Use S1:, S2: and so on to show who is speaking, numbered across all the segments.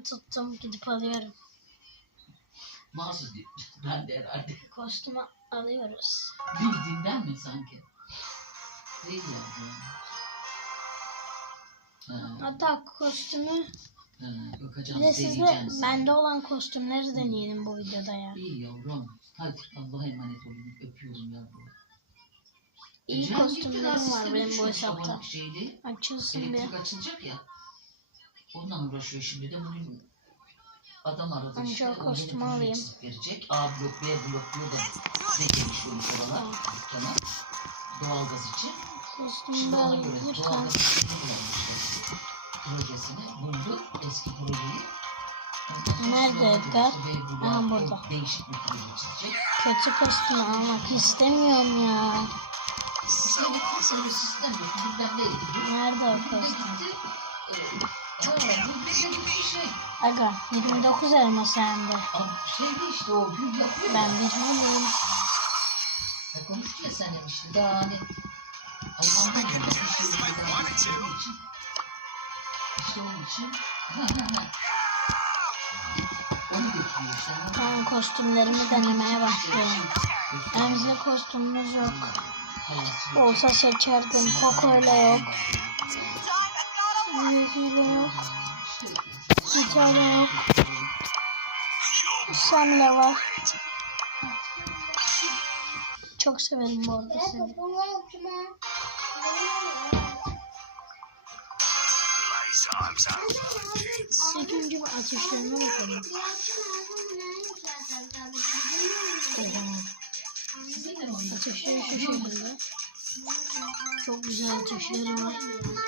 S1: kostümü tuttum. Gidip alıyorum.
S2: Değil. Ben de herhalde.
S1: Kostümü alıyoruz.
S2: Bildiğinden mi sanki? Değil yani. Ha,
S1: Hatta kostümü
S2: ha,
S1: de sizde
S2: deneyeceğim. sen.
S1: bende olan kostümleri deneyelim bu videoda ya.
S2: İyi yavrum. Hadi Allah'a emanet olun. Öpüyorum yavrum.
S1: İyi
S2: Ecem
S1: kostümlerim var benim bu hesapta.
S2: Şeydi.
S1: Açılsın bir.
S2: Elektrik açılacak ya. Ondan uğraşıyor şimdi de bugün adam aradı
S1: Amca
S2: işte. o
S1: kostümü alayım.
S2: verecek. A blok, B blok diyor da beklemiş bu oralar. Dükkana. Doğalgaz için.
S1: Kostümü de alayım.
S2: doğalgaz için kullanmışlar. Projesini buldu. Eski projeyi.
S1: Nerede Edgar? Aha, burada.
S2: Değişik bir proje çizecek.
S1: Kötü kostümü almak istemiyorum ya.
S2: Sistem yok. Ne ilgili.
S1: Nerede o kostüm? Aga 29 elmas sende.
S2: Şeydi işte o gül yapıyor
S1: Ben bilmiyorum.
S2: Ya konuştu ya seninle işte daha hani için İşte onun için Onu götürüyor işte.
S1: Tamam kostümlerimi denemeye başlıyorum. Emze kostümümüz yok. Olsa seçerdim. Poco'yla yok. Yuzi'yle yok. Zita'yla yok. Sam'le var. Çok severim bu arada seni. İlk önce ateşlerine bakalım. Oha. Ateşleri şu şekilde. Çok güzel ateşleri var.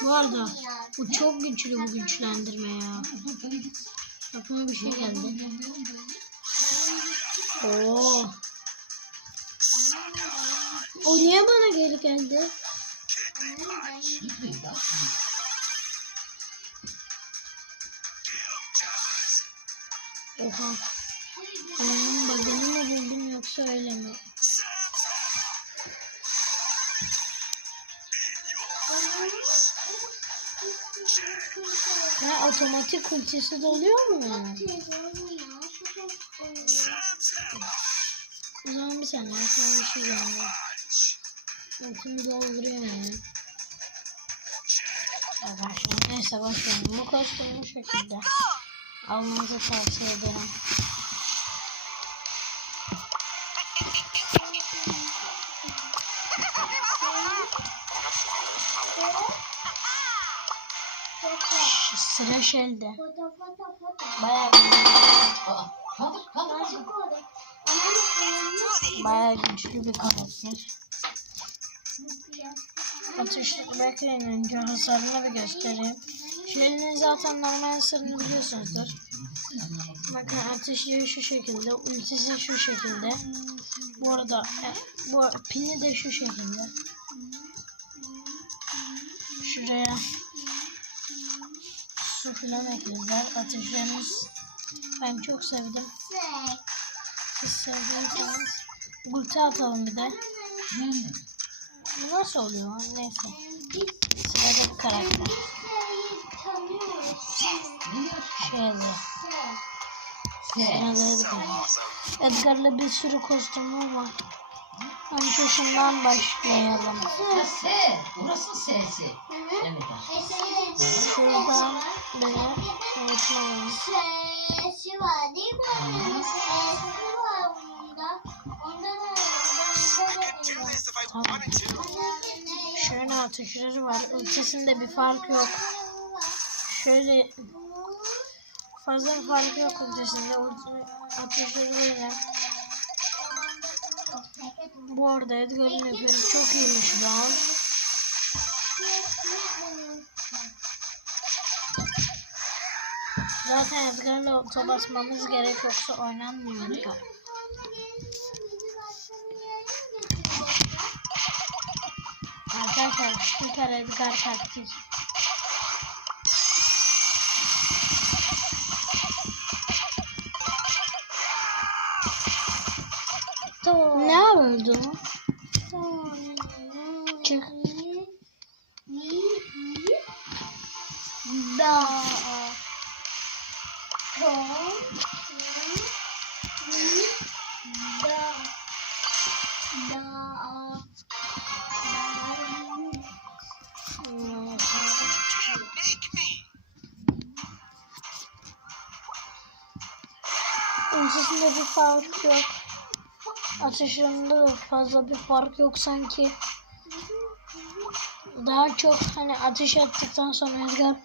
S1: Bu arada bu çok güçlü bu güçlendirme ya. Aklıma bir şey geldi. Oo. O niye bana geri geldi? Oha. Onun bug'ını mı buldum yoksa öyle mi? Ha otomatik ultisi doluyor mu? O zaman bir saniye aklıma bir şey geldi. Ultimi dolduruyor yani. Ya başlayalım. Neyse başlayalım. Bu kostüm bu şekilde. Almanızı tavsiye ederim. Şelde. Bayağı bayağı güçlü bir karakter. Ateşli bekleyin önce hasarını bir göstereyim. Şelinin zaten normal hasarını biliyorsunuzdur. Bakın ateşli şu şekilde, ultisi şu şekilde. Bu arada e, bu pini de şu şekilde. Şuraya su filan eklediler. Ateşleriniz ben çok sevdim. Siz sevdiyseniz ulti atalım bir de. Bu nasıl oluyor? Neyse. Sırada bir karakter. Şöyle.
S2: Se.
S1: Sırada Edgar. Edgar'la bir sürü kostümü var. Önce şundan başlayalım.
S2: Ha se. Burası sesi. Evet.
S1: Şuradan böyle unutmayalım.
S3: Sesi var değil mi? Sesi var bunda. Onda da
S1: Tamam. Şöyle ateşleri var. Ultisinde bir fark yok. Şöyle fazla bir fark yok ultisinde. Ulti ateşleri böyle. Bu arada Edgar'ın eferi çok iyiymiş lan. Zaten Edgar'la oto basmamız gerek yoksa oynanmıyor Edgar. Arkadaşlar süper Edgar taktik. Ne oldu? Çık.
S3: Da.
S1: Ultisinde bir fark yok. Atışlarında da fazla bir fark yok sanki. Daha çok hani ateş ettikten sonra rüzgar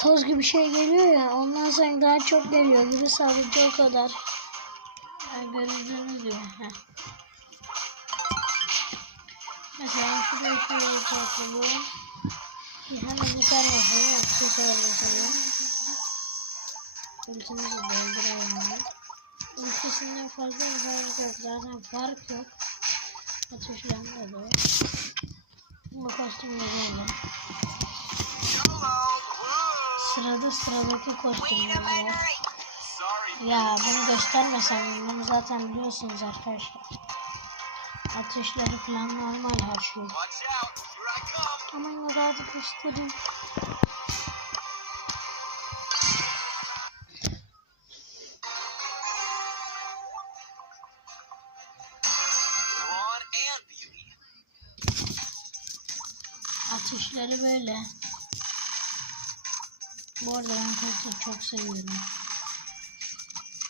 S1: toz gibi şey geliyor ya ondan sonra daha çok geliyor gibi sadece o kadar. Yani gördüğünüz gibi. heh. Mesela şuraya şöyle çarpalım. Bir hemen gitar basalım. Aksesuar basalım. Ultimizi dolduralım. Ultisinden fazla fark yok. Zaten fark yok. Ateşlenme de. Bu kostüm de böyle. Sırada sıradaki kostümler var. Ya bunu göstermesem bunu zaten biliyorsunuz arkadaşlar. Ateşleri falan normal her şey. Ama yine daha da göstereyim. Ateşleri böyle. Bu arada ben kostümü çok seviyorum.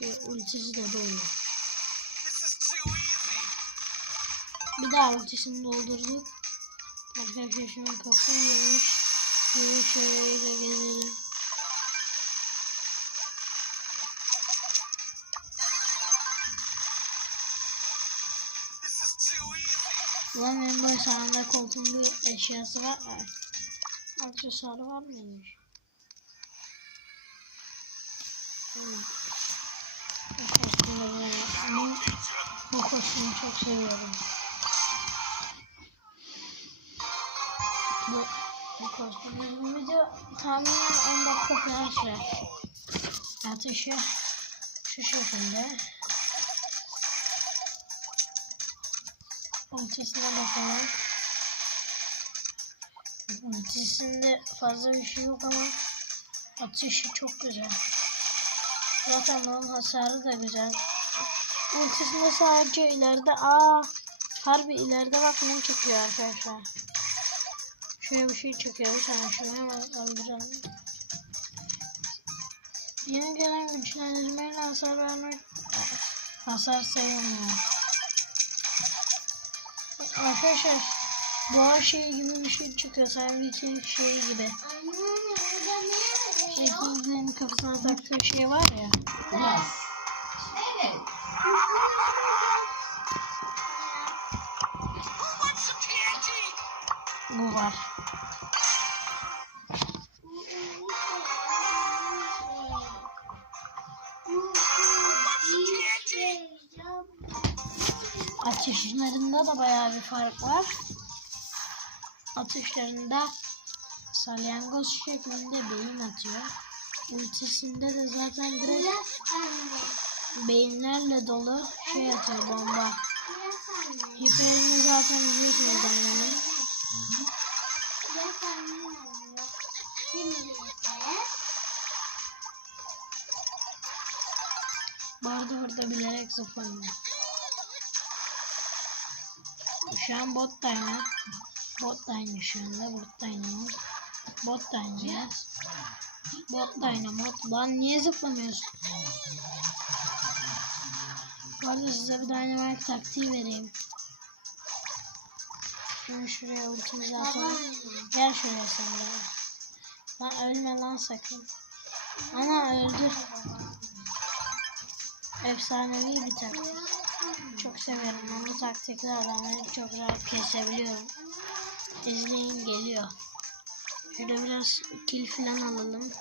S1: Ve ultisi de böyle. Bir daha ultisini doldurduk. Arkadaşlar an kafam yemiş. Şöyle şöyle gezelim. Ulan böyle sağında koltuğun bir eşyası var. Ay. Aksesuarı var mıymış? Hmm. Bu kostümü böyle. Bu, kostümü çok seviyorum. Bu, bu kostümü bu video tahminen 10 dakika falan sürer. Ateşi şu şekilde. Ultisine bakalım. Ultisinde fazla bir şey yok ama ateşi çok güzel. Zaten bunun hasarı da güzel. Ultisinde sadece ileride aa harbi ileride bak ne çıkıyor arkadaşlar. Şöyle bir şey çıkıyor. Bir saniye şunu hemen öldürelim. Yeni gelen güçlendirmeyle hasar vermek hasar sayılmıyor. Arkadaşlar doğa şeyi gibi bir şey çıkıyor. Sen Viking şeyi gibi.
S3: Yazıyor?
S1: Vikinglerin kafasına taktığı şey var ya.
S2: Ulan. Evet.
S1: Bu var. Atışlarında da bayağı bir fark var. Atışlarında salyangoz şeklinde beyin atıyor. Ultisinde de zaten direkt beyinlerle dolu şey atıyor bomba. Hiperini zaten biliyorsunuz Dynam'ın. Bu arada burada bilerek zıplamıyor. Şu an bot dayna. Bot dayna şu anda. Bot dayna. Bot dayna. Bot dayna. Bot. Lan niye zıplamıyorsun? Bu arada size bir dynamite taktiği vereyim. Şimdi şuraya ultimizi atalım. Gel şuraya sen de. Lan ölme lan sakın. Ana öldü. Efsanevi bir taktik. Çok severim. Ben bu taktikle adamları çok rahat kesebiliyorum. İzleyin geliyor. Şöyle biraz kill falan alalım.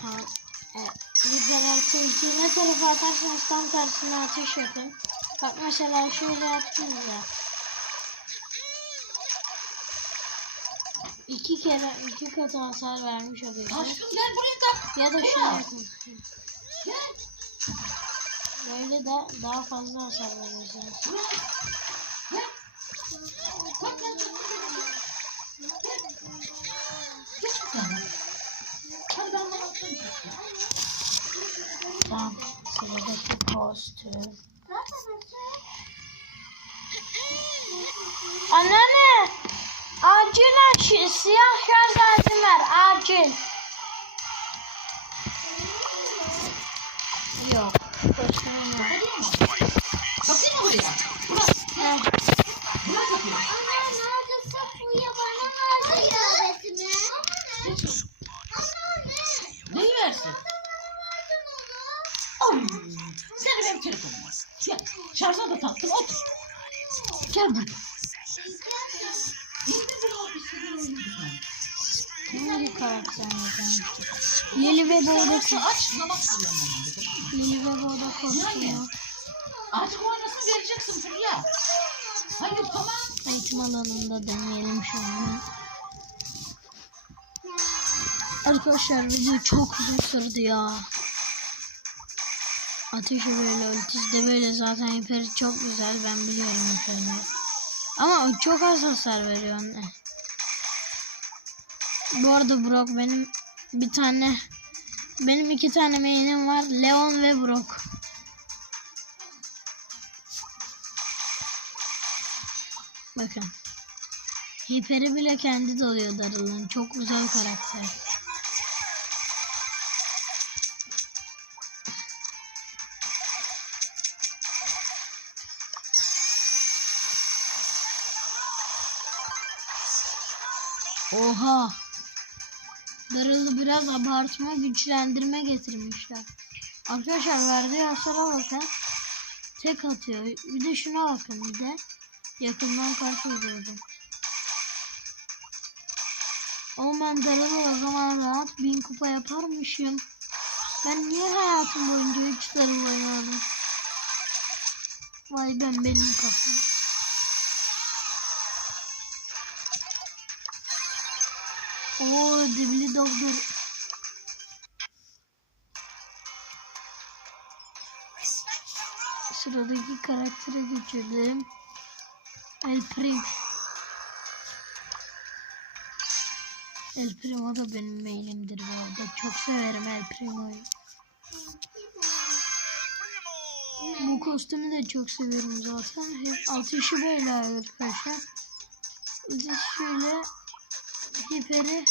S1: Tamam. Artı ultiyi ne tarafa atarsanız tam tersine ateş yapın. Bak mesela şöyle yaptınız ya. İki kere iki katı hasar vermiş oluyorsunuz.
S2: Aşkım gel buraya kalk.
S1: Ya da şöyle yapın.
S2: Gel.
S1: Böyle de daha fazla hasar veriyorsunuz.
S2: Gel. Tamam.
S1: Sıradaki
S3: poster.
S1: Anneanne. Acil aç. Siyah şarj aleti ver. Acil. Yok. Poster. Lili ve Boğda
S2: Yoksa aç, namaz kılmam dedi.
S1: Lili ve Boğda kostüm yok.
S2: Açık oynasın vereceksin Fulya. Hayır tamam.
S1: Eğitim alanında deneyelim şu an. Arkadaşlar video çok uzun sürdü ya. Ateşi böyle ultisi de böyle zaten hiperi çok güzel ben biliyorum hiperini. Ama o çok az hasar veriyor anne. Bu arada Brock benim bir tane benim iki tane main'im var. Leon ve Brock. Bakın. Hiperi bile kendi doluyor Daryl'ın. Çok güzel karakter. Oha. Daryl'ı biraz abartma güçlendirme getirmişler. Arkadaşlar verdiği hasara bakın. Tek atıyor. Bir de şuna bakın bir de. Yakından karşı vuruyordum. Ama ben Daryl'ı o zaman rahat bin kupa yaparmışım. Ben niye hayatım boyunca hiç Daryl oynamadım? Vay ben benim kafam. Oo dibli doktor. Sıradaki karaktere geçelim. El Prim. El Primo da benim main'imdir bu arada. Çok severim El Primo'yu. Bu kostümü de çok seviyorum zaten. Hep altı işi böyle arkadaşlar. Şöyle hiperi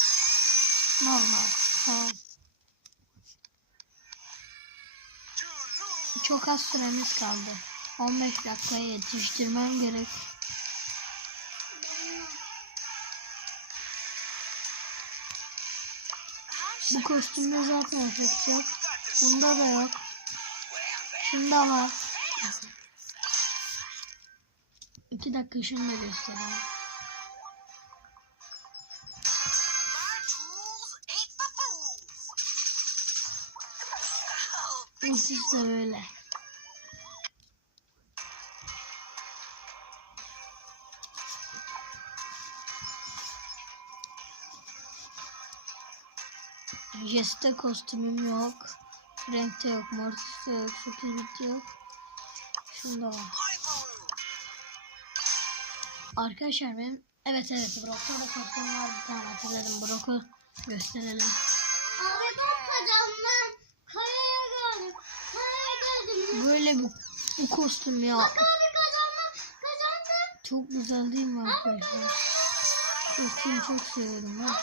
S1: normal. Tamam. Çok az süremiz kaldı. 15 dakikaya yetiştirmem gerek. Bu kostümde zaten efekt yok. Bunda da yok. Şunda var. İki dakika şunu da göstereyim. Nasıl işte böyle. Jeste kostümüm yok. Renkte yok, mortiste yok, 8 bit yok. Şunda var. Arkadaşlar benim evet evet Brock'ta da kostüm var tane hatırladım. Brock'u gösterelim.
S3: Abi ben kazandım. Kayaya gördüm. Kayaya gördüm.
S1: Böyle bir bu kostüm ya.
S3: Bak abi kazandım. Kazandım.
S1: Çok güzel değil mi arkadaşlar? Kostümü çok seviyorum ben.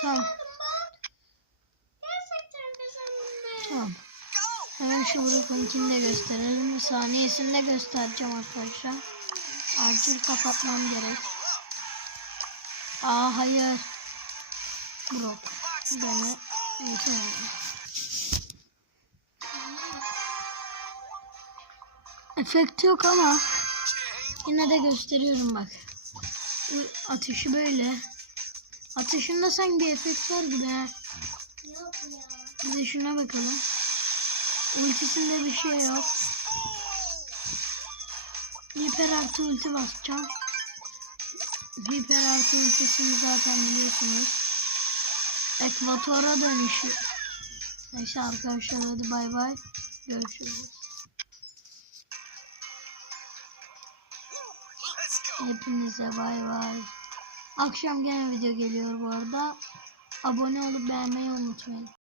S1: Tamam tamam. Hemen şu Brock'unkini de gösterelim. Saniyesini de göstereceğim arkadaşlar. Acil kapatmam gerek. Aa hayır. Brock. Beni yeter. Efekt yok ama yine de gösteriyorum bak. Ateşi böyle. Ateşinde sanki bir efekt var gibi ha.
S3: Yok ya.
S1: Bir de şuna bakalım. Ultisinde bir şey yok. Hiper artı ulti basacağım. Hiper artı ultisini zaten biliyorsunuz. Ekvatora dönüşü. Neyse arkadaşlar hadi bay bay. Görüşürüz. Hepinize bay bay. Akşam gene video geliyor bu arada. Abone olup beğenmeyi unutmayın.